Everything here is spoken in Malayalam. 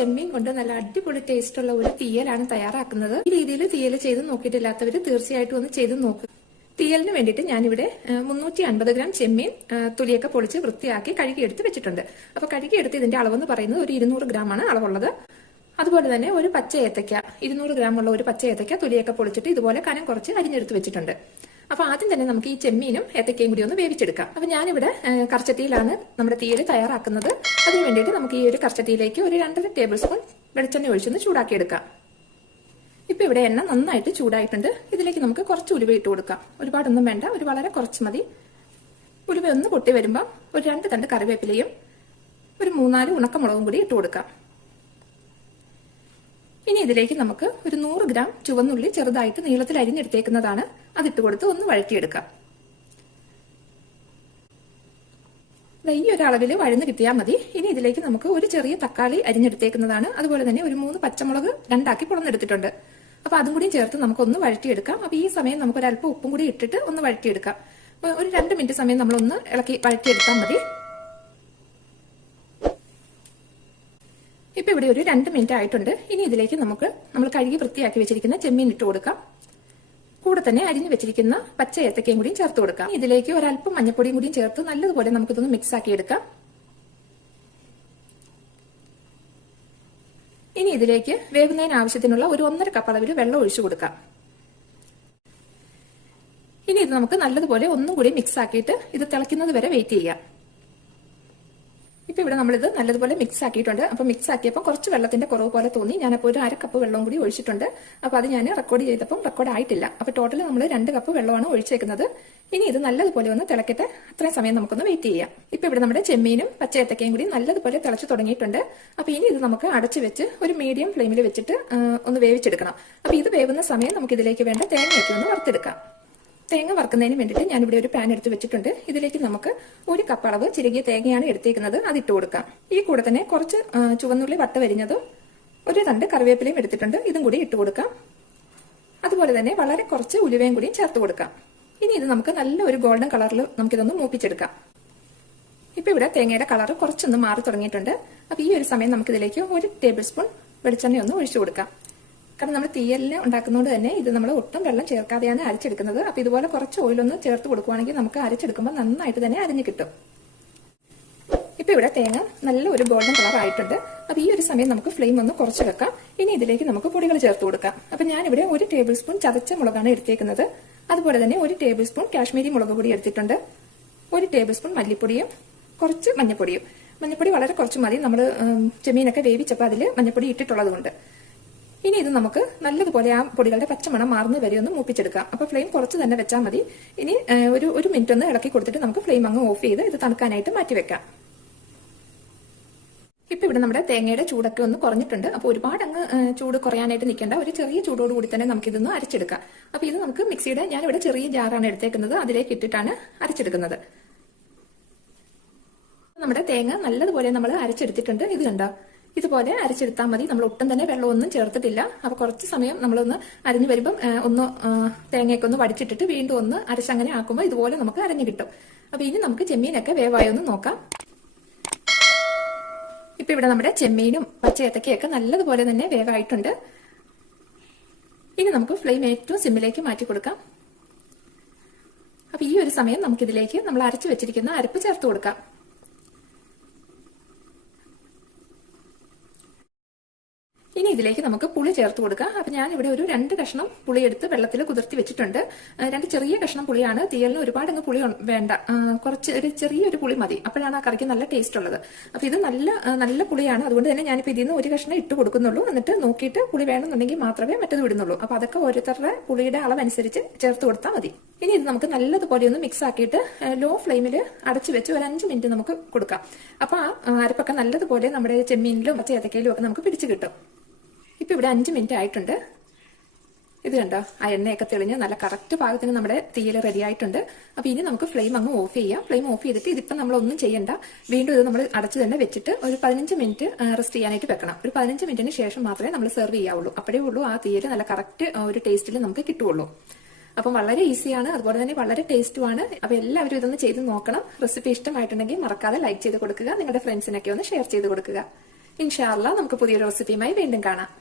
ചെമ്മീൻ കൊണ്ട് നല്ല അടിപൊളി ടേസ്റ്റ് ഉള്ള ഒരു തീയലാണ് തയ്യാറാക്കുന്നത്. ഈ രീതിയിൽ തീയൽ ചെയ്ത് നോക്കിയിട്ടില്ലാത്തവർ തീർച്ചയായിട്ടും ഒന്ന് ചെയ്ത് നോക്കുക. തീയലിന് വേണ്ടിയിട്ട് ഞാനിവിടെ 350 ഗ്രാം ചെമ്മീൻ തൊലിയൊക്കെ പൊളിച്ച് വൃത്തിയാക്കി കഴുകിയെടുത്ത് വെച്ചിട്ടുണ്ട്. അപ്പൊ കഴുകിയെടുത്ത് ഇതിന്റെ അളവെന്ന് പറയുന്നത് ഒരു 200 ഗ്രാമാണ് അളവുള്ളത്. അതുപോലെ തന്നെ ഒരു പച്ച ഏത്തയ്ക്ക 200 ഗ്രാം ഉള്ള ഒരു പച്ച ഏത്തയ്ക്ക തൊലിയൊക്കെ പൊളിച്ചിട്ട് ഇതുപോലെ കനം കുറച്ച് അരിഞ്ഞെടുത്ത് വെച്ചിട്ടുണ്ട്. അപ്പൊ ആദ്യം തന്നെ നമുക്ക് ഈ ചെമ്മീനും ഏത്തക്കയും കൂടി ഒന്ന് വേവിച്ചെടുക്കാം. അപ്പൊ ഞാനിവിടെ കറച്ചട്ടിയിലാണ് നമ്മുടെ തീയൽ തയ്യാറാക്കുന്നത്. അതിന് വേണ്ടിയിട്ട് നമുക്ക് ഈ ഒരു കറച്ചട്ടിയിലേക്ക് ഒരു 2.5 ടേബിൾ സ്പൂൺ വെളിച്ചെണ്ണ ഒഴിച്ചൊന്ന് ചൂടാക്കിയെടുക്കാം. ഇപ്പൊ ഇവിടെ എണ്ണ നന്നായിട്ട് ചൂടായിട്ടുണ്ട്. ഇതിലേക്ക് നമുക്ക് കുറച്ച് ഉലുവ ഇട്ട് കൊടുക്കാം. ഒരുപാടൊന്നും വേണ്ട, ഒരു വളരെ കുറച്ച് മതി. ഉലുവ ഒന്ന് പൊട്ടി വരുമ്പോൾ ഒരു 2 തണ്ട് കറിവേപ്പിലയും ഒരു 3-4 ഉണക്കമുളകും കൂടി ഇട്ട് കൊടുക്കാം. ഇനി ഇതിലേക്ക് നമുക്ക് ഒരു 100 ഗ്രാം ചുവന്നുള്ളി ചെറുതായിട്ട് നീളത്തിൽ അരിഞ്ഞെടുത്തേക്കുന്നതാണ്. അതിട്ട് കൊടുത്ത് ഒന്ന് വഴറ്റിയെടുക്കാം. ഈ ഒരു അളവിൽ വഴന്ന് കിട്ടിയാൽ മതി. ഇനി ഇതിലേക്ക് നമുക്ക് ഒരു ചെറിയ തക്കാളി അരിഞ്ഞെടുത്തേക്കുന്നതാണ്. അതുപോലെ തന്നെ ഒരു 3 പച്ചമുളക് 2 പൊളന്നെടുത്തിട്ടുണ്ട്. അപ്പൊ അതും കൂടി ചേർത്ത് നമുക്കൊന്ന് വഴറ്റിയെടുക്കാം. അപ്പൊ ഈ സമയം നമുക്ക് ഒരു അല്പം ഉപ്പും കൂടി ഇട്ടിട്ട് ഒന്ന് വഴറ്റിയെടുക്കാം. ഒരു 2 മിനിറ്റ് സമയം നമ്മളൊന്ന് ഇളക്കി വഴറ്റിയെടുത്താൽ മതി. ഇപ്പൊ ഇവിടെ ഒരു 2 മിനിറ്റ് ആയിട്ടുണ്ട്. ഇനി ഇതിലേക്ക് നമ്മൾ കഴുകി വൃത്തിയാക്കി വെച്ചിരിക്കുന്ന ചെമ്മീൻ ഇട്ട് കൊടുക്കാം. കൂടെ തന്നെ അരിഞ്ഞു വെച്ചിരിക്കുന്ന പച്ച ഏത്തക്കയും കൂടിയും ചേർത്ത് കൊടുക്കാം. ഇതിലേക്ക് ഒരല്പം മഞ്ഞപ്പൊടിയും കൂടിയും ചേർത്ത് നല്ലതുപോലെ നമുക്കിതൊന്ന് മിക്സ് ആക്കി എടുക്കാം. ഇനി ഇതിലേക്ക് വേവുന്നതിന് ആവശ്യത്തിനുള്ള ഒരു 1.5 കപ്പ് അളവിൽ വെള്ളം ഒഴിച്ചു കൊടുക്കാം. ഇനി ഇത് നമുക്ക് നല്ലതുപോലെ ഒന്നും കൂടി മിക്സ് ആക്കിയിട്ട് ഇത് തിളയ്ക്കുന്നത് വരെ വെയിറ്റ് ചെയ്യാം. ഇപ്പൊ ഇവിടെ നമ്മളിത് നല്ലതുപോലെ മിക്സ് ആക്കിയിട്ടുണ്ട്. അപ്പൊ മിക്സ് ആക്കിയപ്പോൾ കുറച്ച് വെള്ളത്തിന്റെ കുറവ് പോലെ തോന്നി. ഞാനപ്പോൾ ഒരു 1/2 കപ്പ് വെള്ളം കൂടി ഒഴിച്ചിട്ടുണ്ട്. അപ്പൊ അത് ഞാൻ റെക്കോർഡ് ചെയ്തപ്പോൾ റെക്കോർഡ് ആയിട്ടില്ല. അപ്പൊ ടോട്ടൽ നമ്മൾ 2 കപ്പ് വെള്ളമാണ് ഒഴിച്ചേക്കുന്നത്. ഇനി ഇത് നല്ലതുപോലെ ഒന്ന് തിളക്കട്ടെ. അത്രയും സമയം നമുക്കൊന്ന് വെയിറ്റ് ചെയ്യാം. ഇപ്പൊ ഇവിടെ നമ്മുടെ ചെമ്മീനും പച്ചയേത്തക്കയും കൂടി നല്ലതുപോലെ തിളച്ചു തുടങ്ങിയിട്ടുണ്ട്. അപ്പൊ ഇനി ഇത് നമുക്ക് അടച്ചു വെച്ച് ഒരു മീഡിയം ഫ്ലെയിമിൽ വെച്ചിട്ട് ഒന്ന് വേവിച്ചെടുക്കണം. അപ്പൊ ഇത് വേവുന്ന സമയം നമുക്ക് ഇതിലേക്ക് വേണ്ട തേങ്ങയൊക്കെ ഒന്ന് വറുത്തെടുക്കാം. തേങ്ങ വറുക്കുന്നതിന് വേണ്ടിയിട്ട് ഞാനിവിടെ ഒരു പാൻ എടുത്ത് വെച്ചിട്ടുണ്ട്. ഇതിലേക്ക് നമുക്ക് 1 കപ്പ് അളവ് ചിരകിയ തേങ്ങയാണ് എടുത്തേക്കുന്നത്. അതിട്ട് കൊടുക്കാം. ഈ കൂടെ തന്നെ കുറച്ച് ചുവന്നുള്ളി വട്ട വരിഞ്ഞതും ഒരു 2 കറിവേപ്പിലയും എടുത്തിട്ടുണ്ട്. ഇതും കൂടി ഇട്ട് കൊടുക്കാം. അതുപോലെ തന്നെ വളരെ കുറച്ച് ഉലുവയും കൂടി ചേർത്ത് കൊടുക്കാം. ഇനി ഇത് നമുക്ക് നല്ല ഒരു ഗോൾഡൻ കളറിൽ നമുക്കിതൊന്ന് മൂപ്പിച്ചെടുക്കാം. ഇപ്പൊ ഇവിടെ തേങ്ങയുടെ കളർ കുറച്ചൊന്ന് മാറി തുടങ്ങിയിട്ടുണ്ട്. അപ്പൊ ഈ ഒരു സമയം നമുക്കിതിലേക്ക് 1 ടേബിൾ സ്പൂൺ വെളിച്ചെണ്ണ ഒന്ന് ഒഴിച്ചു കൊടുക്കാം. കാരണം നമ്മൾ തീയലിന് ഉണ്ടാക്കുന്നതുകൊണ്ട് തന്നെ ഇത് നമ്മൾ ഒട്ടും വെള്ളം ചേർക്കാതെയാണ് അരച്ചെടുക്കുന്നത്. അപ്പൊ ഇതുപോലെ കുറച്ച് ഓയിലൊന്ന് ചേർത്ത് കൊടുക്കുവാണെങ്കിൽ നമുക്ക് അരച്ചെടുക്കുമ്പോൾ നന്നായിട്ട് തന്നെ അരിഞ്ഞു കിട്ടും. ഇപ്പൊ ഇവിടെ തേങ്ങ നല്ല ഒരു ഗോൾഡൻ കളർ ആയിട്ടുണ്ട്. അപ്പൊ ഈ ഒരു സമയം നമുക്ക് ഫ്ലെയിം ഒന്ന് കുറച്ച് വെക്കാം. ഇനി ഇതിലേക്ക് നമുക്ക് പൊടികൾ ചേർത്ത് കൊടുക്കാം. അപ്പൊ ഞാനിവിടെ 1 ടേബിൾ സ്പൂൺ ചതച്ച മുളകാണ് എടുത്തേക്കുന്നത്. അതുപോലെ തന്നെ 1 ടേബിൾ സ്പൂൺ കാശ്മീരി മുളക് പൊടി എടുത്തിട്ടുണ്ട്. 1 ടേബിൾ സ്പൂൺ മല്ലിപ്പൊടിയും കുറച്ച് മഞ്ഞപ്പൊടിയും. മഞ്ഞപ്പൊടി വളരെ കുറച്ച് മതി. നമ്മൾ ചെമ്മീനൊക്കെ വേവിച്ചപ്പോൾ അതിൽ മഞ്ഞപ്പൊടി ഇട്ടിട്ടുള്ളത് കൊണ്ട്. ഇനി ഇത് നമുക്ക് നല്ലതുപോലെ ആ പൊടികളുടെ പച്ചമണം മാറുന്ന വരെ ഒന്ന് മൂപ്പിച്ചെടുക്കാം. അപ്പൊ ഫ്ലെയിം കുറച്ച് തന്നെ വെച്ചാൽ മതി. ഇനി ഒരു മിനിറ്റ് ഒന്ന് ഇളക്കി കൊടുത്തിട്ട് നമുക്ക് ഫ്ലെയിം അങ്ങ് ഓഫ് ചെയ്ത് ഇത് തണുക്കാനായിട്ട് മാറ്റിവെക്കാം. ഇപ്പൊ ഇവിടെ നമ്മുടെ തേങ്ങയുടെ ചൂടൊക്കെ ഒന്ന് കുറഞ്ഞിട്ടുണ്ട്. അപ്പൊ ഒരുപാട് അങ്ങ് ചൂട് കുറയാനായിട്ട് നിൽക്കേണ്ട. ഒരു ചെറിയ ചൂടോട് കൂടി തന്നെ നമുക്ക് ഇതൊന്ന് അരച്ചെടുക്കാം. അപ്പൊ ഇത് നമുക്ക് മിക്സിയുടെ ഞാനിവിടെ ചെറിയ ജാറാണ് എടുത്തേക്കുന്നത്. അതിലേക്ക് ഇട്ടിട്ടാണ് അരച്ചെടുക്കുന്നത്. നമ്മുടെ തേങ്ങ നല്ലതുപോലെ നമ്മൾ അരച്ചെടുത്തിട്ടുണ്ട്. ഇത് കണ്ടോ, ഇതുപോലെ അരച്ചെടുത്താൽ മതി. നമ്മൾ ഒട്ടും തന്നെ വെള്ളമൊന്നും ചേർത്തിട്ടില്ല. അപ്പൊ കുറച്ച് സമയം നമ്മളൊന്ന് അരിഞ്ഞു വരുമ്പം ഒന്ന് തേങ്ങയൊക്കെ ഒന്ന് വടിച്ചിട്ടിട്ട് വീണ്ടും ഒന്ന് അരച്ചങ്ങനെ ആക്കുമ്പോൾ ഇതുപോലെ നമുക്ക് അരഞ്ഞു കിട്ടും. അപ്പൊ ഇനി നമുക്ക് ചെമ്മീനൊക്കെ വേവായൊന്ന് നോക്കാം. ഇപ്പൊ ഇവിടെ നമ്മുടെ ചെമ്മീനും പച്ചയേത്തക്കയൊക്കെ നല്ലതുപോലെ തന്നെ വേവായിട്ടുണ്ട്. ഇനി നമുക്ക് ഫ്ലെയിം ഏറ്റവും സിമ്മിലേക്ക് മാറ്റി കൊടുക്കാം. അപ്പൊ ഈ ഒരു സമയം നമുക്കിതിലേക്ക് നമ്മൾ അരച്ചു വെച്ചിരിക്കുന്ന അരപ്പ് ചേർത്ത് കൊടുക്കാം. ഇനി ഇതിലേക്ക് നമുക്ക് പുളി ചേർത്ത് കൊടുക്കാം. അപ്പൊ ഞാനിവിടെ ഒരു 2 കഷ്ണം പുളി എടുത്ത് വെള്ളത്തിൽ കുതിർത്തി വെച്ചിട്ടുണ്ട്. 2 ചെറിയ കഷ്ണം പുളിയാണ്. തീയലിന് ഒരുപാട് അങ്ങ് പുളി വേണ്ട. കുറച്ച് ഒരു ചെറിയൊരു പുളി മതി. അപ്പോഴാണ് ആ കറിക്ക് നല്ല ടേസ്റ്റ് ഉള്ളത്. അപ്പൊ ഇത് നല്ല പുളിയാണ്. അതുകൊണ്ട് തന്നെ ഞാനിപ്പോ ഇതിൽ നിന്ന് 1 കഷ്ണം ഇട്ട് കൊടുക്കുന്നുള്ളൂ. എന്നിട്ട് നോക്കിയിട്ട് പുളി വേണമെന്നുണ്ടെങ്കിൽ മാത്രമേ മറ്റത് വിടുന്നുള്ളൂ. അപ്പൊ അതൊക്കെ ഓരോരുത്തരുടെ പുളിയുടെ അളവനുസരിച്ച് ചേർത്ത് കൊടുത്താൽ മതി. ഇനി ഇത് നമുക്ക് നല്ലതുപോലെ ഒന്ന് മിക്സ് ആക്കിയിട്ട് ലോ ഫ്ലെയിമിൽ അടച്ചു വെച്ച് ഒരു 5 മിനിറ്റ് നമുക്ക് കൊടുക്കാം. അപ്പൊ ആ അരപ്പൊക്കെ നല്ലതുപോലെ നമ്മുടെ ചെമ്മീനിലും പച്ചയേത്തക്കയിലും ഒക്കെ നമുക്ക് പിടിച്ചു കിട്ടും. ഇപ്പൊ ഇവിടെ 5 മിനിറ്റ് ആയിട്ടുണ്ട്. ഇത് കണ്ടോ, ആ എണ്ണയൊക്കെ തെളിഞ്ഞ് നല്ല കറക്റ്റ് പാകത്തിന് നമ്മുടെ തീയൽ റെഡി ആയിട്ടുണ്ട്. അപ്പൊ ഇനി നമുക്ക് ഫ്ലെയിം അങ്ങ് ഓഫ് ചെയ്യാം. ഫ്ലെയിം ഓഫ് ചെയ്തിട്ട് ഇതിപ്പം നമ്മൾ ഒന്നും ചെയ്യണ്ട. വീണ്ടും ഇത് നമ്മൾ അടച്ചു തന്നെ വെച്ചിട്ട് ഒരു 15 മിനിറ്റ് റെസ്റ്റ് ചെയ്യാനായിട്ട് വെക്കണം. ഒരു 15 മിനിറ്റിന് ശേഷം മാത്രമേ നമ്മൾ സെർവ് ചെയ്യാവുള്ളൂ. അപ്പോഴേ ഉള്ളൂ ആ തീയൽ നല്ല കറക്റ്റ് ഒരു ടേസ്റ്റിൽ നമുക്ക് കിട്ടുള്ളൂ. അപ്പം വളരെ ഈസിയാണ്, അതുപോലെ തന്നെ വളരെ ടേസ്റ്റുമാണ്. അപ്പൊ എല്ലാവരും ഇതൊന്ന് ചെയ്ത് നോക്കണം. റെസിപ്പി ഇഷ്ടമായിട്ടുണ്ടെങ്കിൽ മറക്കാതെ ലൈക്ക് ചെയ്ത് കൊടുക്കുക. നിങ്ങളുടെ ഫ്രണ്ട്സിനൊക്കെ ഒന്ന് ഷെയർ ചെയ്ത് കൊടുക്കുക. ഇൻഷാ അല്ലാ നമുക്ക് പുതിയൊരു റെസിപ്പിയുമായി വീണ്ടും കാണാം.